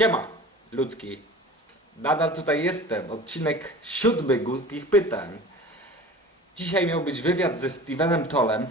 Siema, ludki. Nadal tutaj jestem. Odcinek siódmy głupich pytań. Dzisiaj miał być wywiad ze Stevenem Tollem,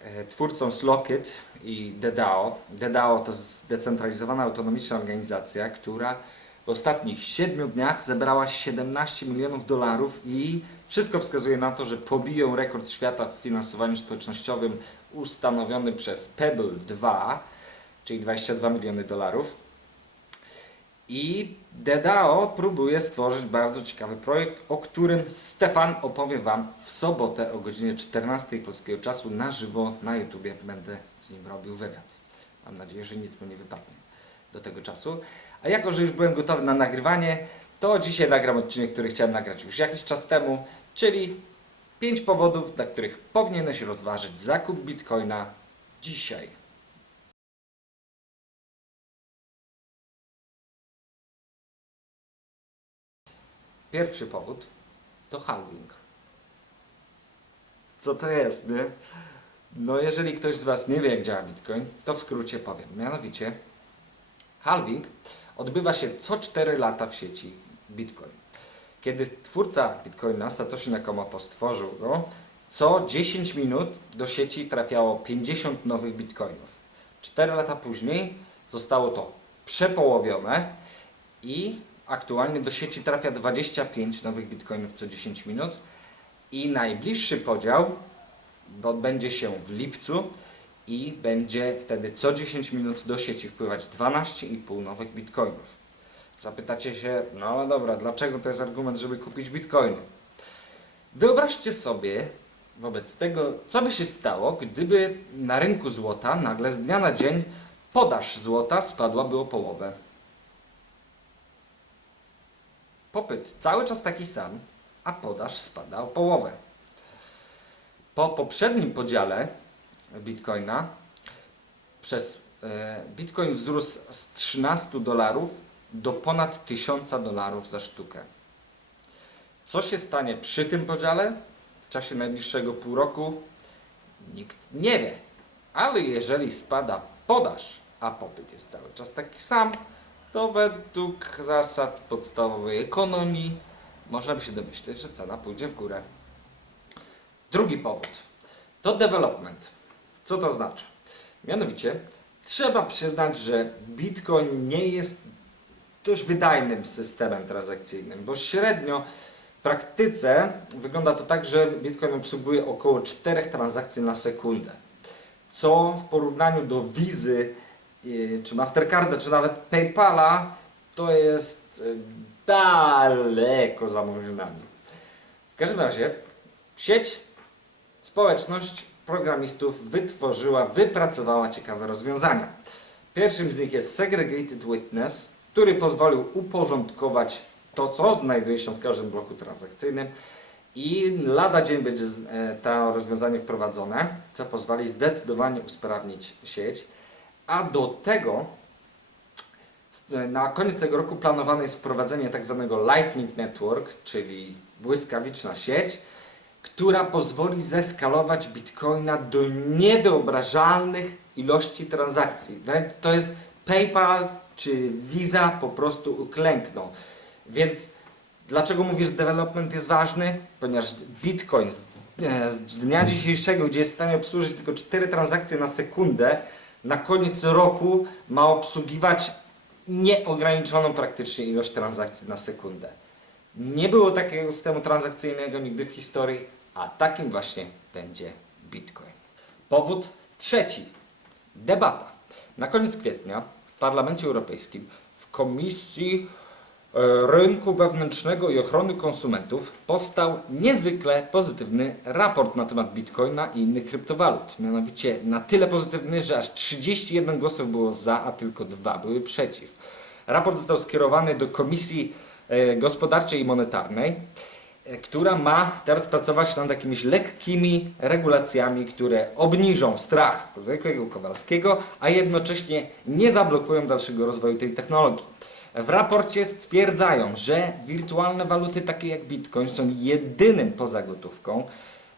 e, twórcą Slockit i DDAO. DDAO to zdecentralizowana autonomiczna organizacja, która w ostatnich 7 dniach zebrała 17 milionów dolarów i wszystko wskazuje na to, że pobiją rekord świata w finansowaniu społecznościowym ustanowiony przez Pebble 2, czyli 22 miliony dolarów. I DDAO próbuje stworzyć bardzo ciekawy projekt, o którym Stefan opowie Wam w sobotę o godzinie 14 polskiego czasu na żywo na YouTubie. Będę z nim robił wywiad. Mam nadzieję, że nic mu nie wypadnie do tego czasu. A jako, że już byłem gotowy na nagrywanie, to dzisiaj nagram odcinek, który chciałem nagrać już jakiś czas temu, czyli 5 powodów, dla których powinieneś rozważyć zakup bitcoina dzisiaj. Pierwszy powód to halving. Co to jest, nie? No jeżeli ktoś z Was nie wie jak działa Bitcoin, to w skrócie powiem. Mianowicie halving odbywa się co 4 lata w sieci Bitcoin. Kiedy twórca Bitcoina Satoshi Nakamoto stworzył go, co 10 minut do sieci trafiało 50 nowych Bitcoinów. 4 lata później zostało to przepołowione i aktualnie do sieci trafia 25 nowych bitcoinów co 10 minut i najbliższy podział odbędzie się w lipcu i będzie wtedy co 10 minut do sieci wpływać 12,5 nowych bitcoinów. Zapytacie się, no dobra, dlaczego to jest argument, żeby kupić bitcoiny? Wyobraźcie sobie wobec tego, co by się stało, gdyby na rynku złota nagle z dnia na dzień podaż złota spadłaby o połowę. Popyt cały czas taki sam, a podaż spada o połowę. Po poprzednim podziale bitcoina przez e, bitcoin wzrósł z 13 dolarów do ponad 1000 dolarów za sztukę. Co się stanie przy tym podziale w czasie najbliższego pół roku? Nikt nie wie. Ale jeżeli spada podaż, a popyt jest cały czas taki sam, to według zasad podstawowej ekonomii można by się domyśleć, że cena pójdzie w górę. Drugi powód to development. Co to oznacza? Mianowicie trzeba przyznać, że Bitcoin nie jest dość wydajnym systemem transakcyjnym, bo średnio w praktyce wygląda to tak, że Bitcoin obsługuje około 4 transakcji na sekundę, co w porównaniu do Wizy czy Mastercarda, czy nawet PayPala, to jest y, daleko za murzynami. W każdym razie sieć, społeczność programistów wytworzyła, wypracowała ciekawe rozwiązania. Pierwszym z nich jest Segregated Witness, który pozwolił uporządkować to, co znajduje się w każdym bloku transakcyjnym i lada dzień będzie e, to rozwiązanie wprowadzone, co pozwoli zdecydowanie usprawnić sieć. A do tego w- na koniec tego roku planowane jest wprowadzenie tak zwanego Lightning Network, czyli błyskawiczna sieć, która pozwoli zeskalować Bitcoina do niewyobrażalnych ilości transakcji. To jest PayPal czy Visa po prostu uklękną. Więc dlaczego mówię, że development jest ważny? Ponieważ Bitcoin z, e, z dnia dzisiejszego, gdzie jest w stanie obsłużyć tylko 4 transakcje na sekundę, na koniec roku ma obsługiwać nieograniczoną praktycznie ilość transakcji na sekundę. Nie było takiego systemu transakcyjnego nigdy w historii, a takim właśnie będzie Bitcoin. Powód trzeci. Debata. Na koniec kwietnia w Parlamencie Europejskim w Komisji Rynku Wewnętrznego i Ochrony Konsumentów powstał niezwykle pozytywny raport na temat Bitcoina i innych kryptowalut. Mianowicie na tyle pozytywny, że aż 31 głosów było za, a tylko dwa były przeciw. Raport został skierowany do Komisji e, Gospodarczej i Monetarnej, e, która ma teraz pracować nad jakimiś lekkimi regulacjami, które obniżą strach zwykłego Kowalskiego, a jednocześnie nie zablokują dalszego rozwoju tej technologii. W raporcie stwierdzają, że wirtualne waluty takie jak Bitcoin są jedynym poza gotówką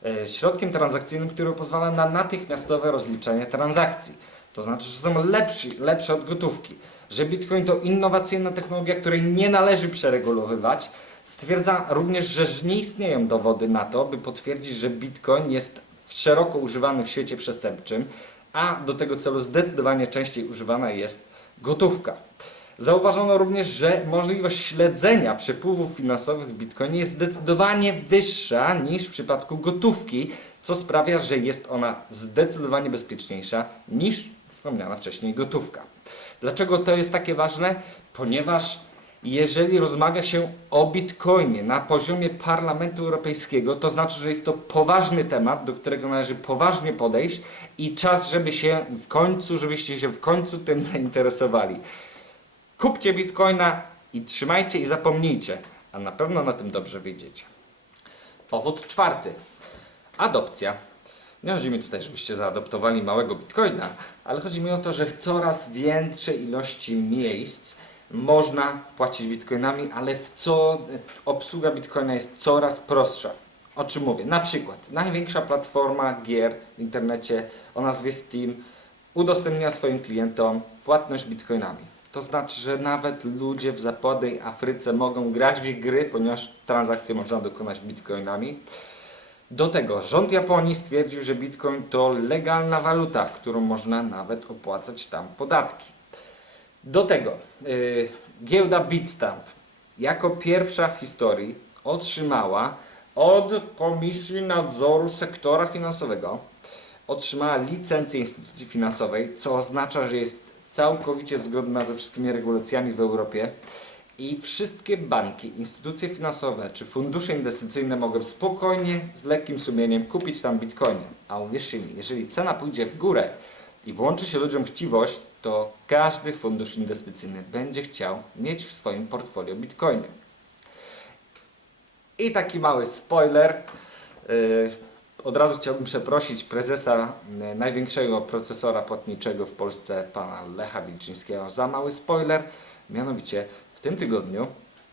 e, środkiem transakcyjnym, który pozwala na natychmiastowe rozliczenie transakcji. To znaczy, że są lepsi, lepsze od gotówki, że Bitcoin to innowacyjna technologia, której nie należy przeregulowywać. Stwierdza również, że nie istnieją dowody na to, by potwierdzić, że Bitcoin jest szeroko używany w świecie przestępczym, a do tego celu zdecydowanie częściej używana jest gotówka. Zauważono również, że możliwość śledzenia przepływów finansowych w Bitcoinie jest zdecydowanie wyższa niż w przypadku gotówki, co sprawia, że jest ona zdecydowanie bezpieczniejsza niż wspomniana wcześniej gotówka. Dlaczego to jest takie ważne? Ponieważ jeżeli rozmawia się o Bitcoinie na poziomie Parlamentu Europejskiego, to znaczy, że jest to poważny temat, do którego należy poważnie podejść i czas, żeby się w końcu, żebyście się w końcu tym zainteresowali. Kupcie Bitcoina i trzymajcie i zapomnijcie, a na pewno na tym dobrze wyjdziecie. Powód czwarty. Adopcja. Nie chodzi mi tutaj, żebyście zaadoptowali małego bitcoina, ale chodzi mi o to, że w coraz większej ilości miejsc można płacić bitcoinami, ale w co obsługa bitcoina jest coraz prostsza. O czym mówię? Na przykład największa platforma gier w internecie o nazwie Steam udostępnia swoim klientom płatność bitcoinami. To znaczy, że nawet ludzie w zapadłej Afryce mogą grać w gry, ponieważ transakcje można dokonać bitcoinami. Do tego rząd Japonii stwierdził, że bitcoin to legalna waluta, którą można nawet opłacać tam podatki. Do tego yy, giełda Bitstamp jako pierwsza w historii otrzymała od Komisji Nadzoru Sektora Finansowego otrzymała licencję instytucji finansowej, co oznacza, że jest całkowicie zgodna ze wszystkimi regulacjami w Europie i wszystkie banki, instytucje finansowe czy fundusze inwestycyjne mogą spokojnie, z lekkim sumieniem kupić tam bitcoiny. A uwierzcie mi, jeżeli cena pójdzie w górę i włączy się ludziom chciwość, to każdy fundusz inwestycyjny będzie chciał mieć w swoim portfolio bitcoiny. I taki mały spoiler. Yy, od razu chciałbym przeprosić prezesa yy, największego procesora płatniczego w Polsce, pana Lecha Wilczyńskiego, za mały spoiler. Mianowicie w tym tygodniu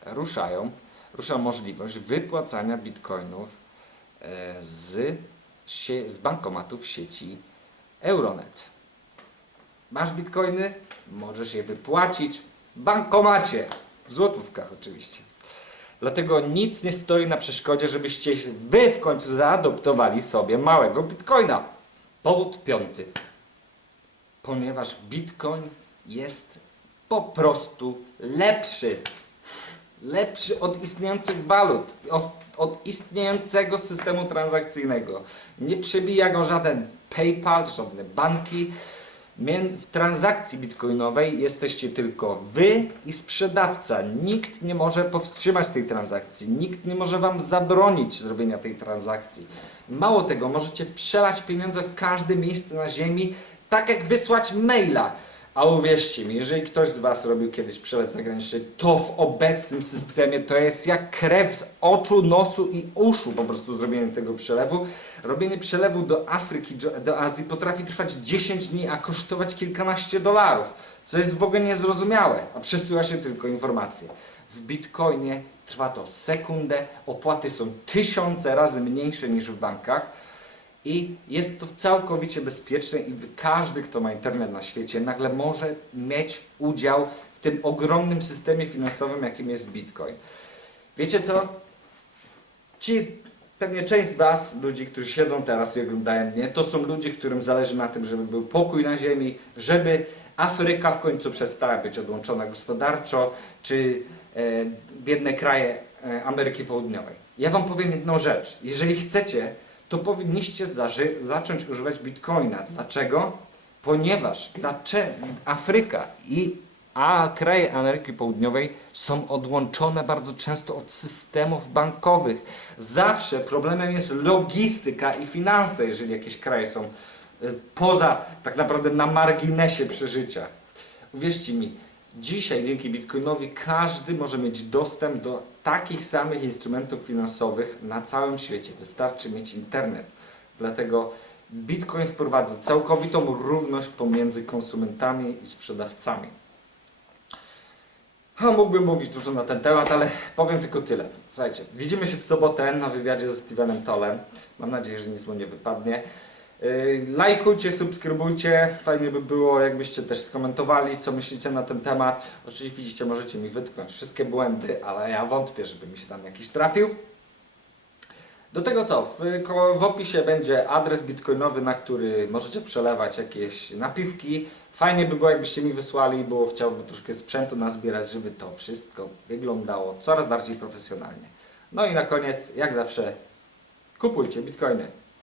ruszają, rusza możliwość wypłacania bitcoinów yy, z, z bankomatów sieci Euronet. Masz bitcoiny? Możesz je wypłacić w bankomacie. W złotówkach oczywiście. Dlatego nic nie stoi na przeszkodzie, żebyście wy w końcu zaadoptowali sobie małego bitcoina. Powód piąty. Ponieważ bitcoin jest po prostu lepszy. Lepszy od istniejących walut, od istniejącego systemu transakcyjnego. Nie przebija go żaden PayPal, żadne banki. W transakcji bitcoinowej jesteście tylko wy i sprzedawca. Nikt nie może powstrzymać tej transakcji, nikt nie może wam zabronić zrobienia tej transakcji. Mało tego, możecie przelać pieniądze w każde miejsce na ziemi, tak jak wysłać maila. A uwierzcie mi, jeżeli ktoś z Was robił kiedyś przelot zagraniczny, to w obecnym systemie to jest jak krew z oczu, nosu i uszu po prostu zrobienie tego przelewu. Robienie przelewu do Afryki, do- Azji potrafi trwać 10 dni, a kosztować kilkanaście dolarów, co jest w ogóle niezrozumiałe, a przesyła się tylko informacje. W Bitcoinie trwa to sekundę, opłaty są tysiące razy mniejsze niż w bankach. I jest to całkowicie bezpieczne i każdy, kto ma internet na świecie, nagle może mieć udział w tym ogromnym systemie finansowym, jakim jest Bitcoin. Wiecie co? Ci, pewnie część z Was, ludzi, którzy siedzą teraz i oglądają mnie, to są ludzie, którym zależy na tym, żeby był pokój na ziemi, żeby Afryka w końcu przestała być odłączona gospodarczo, czy e, biedne kraje e, Ameryki Południowej. Ja Wam powiem jedną rzecz. Jeżeli chcecie, to powinniście zacząć używać bitcoina. Dlaczego? Ponieważ dlaczego Afryka i a kraje Ameryki Południowej są odłączone bardzo często od systemów bankowych. Zawsze problemem jest logistyka i finanse, jeżeli jakieś kraje są y, poza, tak naprawdę na marginesie przeżycia. Uwierzcie mi, dzisiaj dzięki Bitcoinowi każdy może mieć dostęp do takich samych instrumentów finansowych na całym świecie. Wystarczy mieć internet. Dlatego Bitcoin wprowadza całkowitą równość pomiędzy konsumentami i sprzedawcami. Ha, mógłbym mówić dużo na ten temat, ale powiem tylko tyle. Słuchajcie, widzimy się w sobotę na wywiadzie ze Stevenem Tollem. Mam nadzieję, że nic mu nie wypadnie. Yy, Lajkujcie, subskrybujcie. Fajnie by było, jakbyście też skomentowali, co myślicie na ten temat. Oczywiście możecie mi wytknąć wszystkie błędy, ale ja wątpię, żeby mi się tam jakiś trafił. Do tego co? W, w opisie będzie adres bitcoinowy, na który możecie przelewać jakieś napiwki. Fajnie by było, jakbyście mi wysłali, bo chciałbym troszkę sprzętu nazbierać, żeby to wszystko wyglądało coraz bardziej profesjonalnie. No i na koniec, jak zawsze, kupujcie bitcoiny.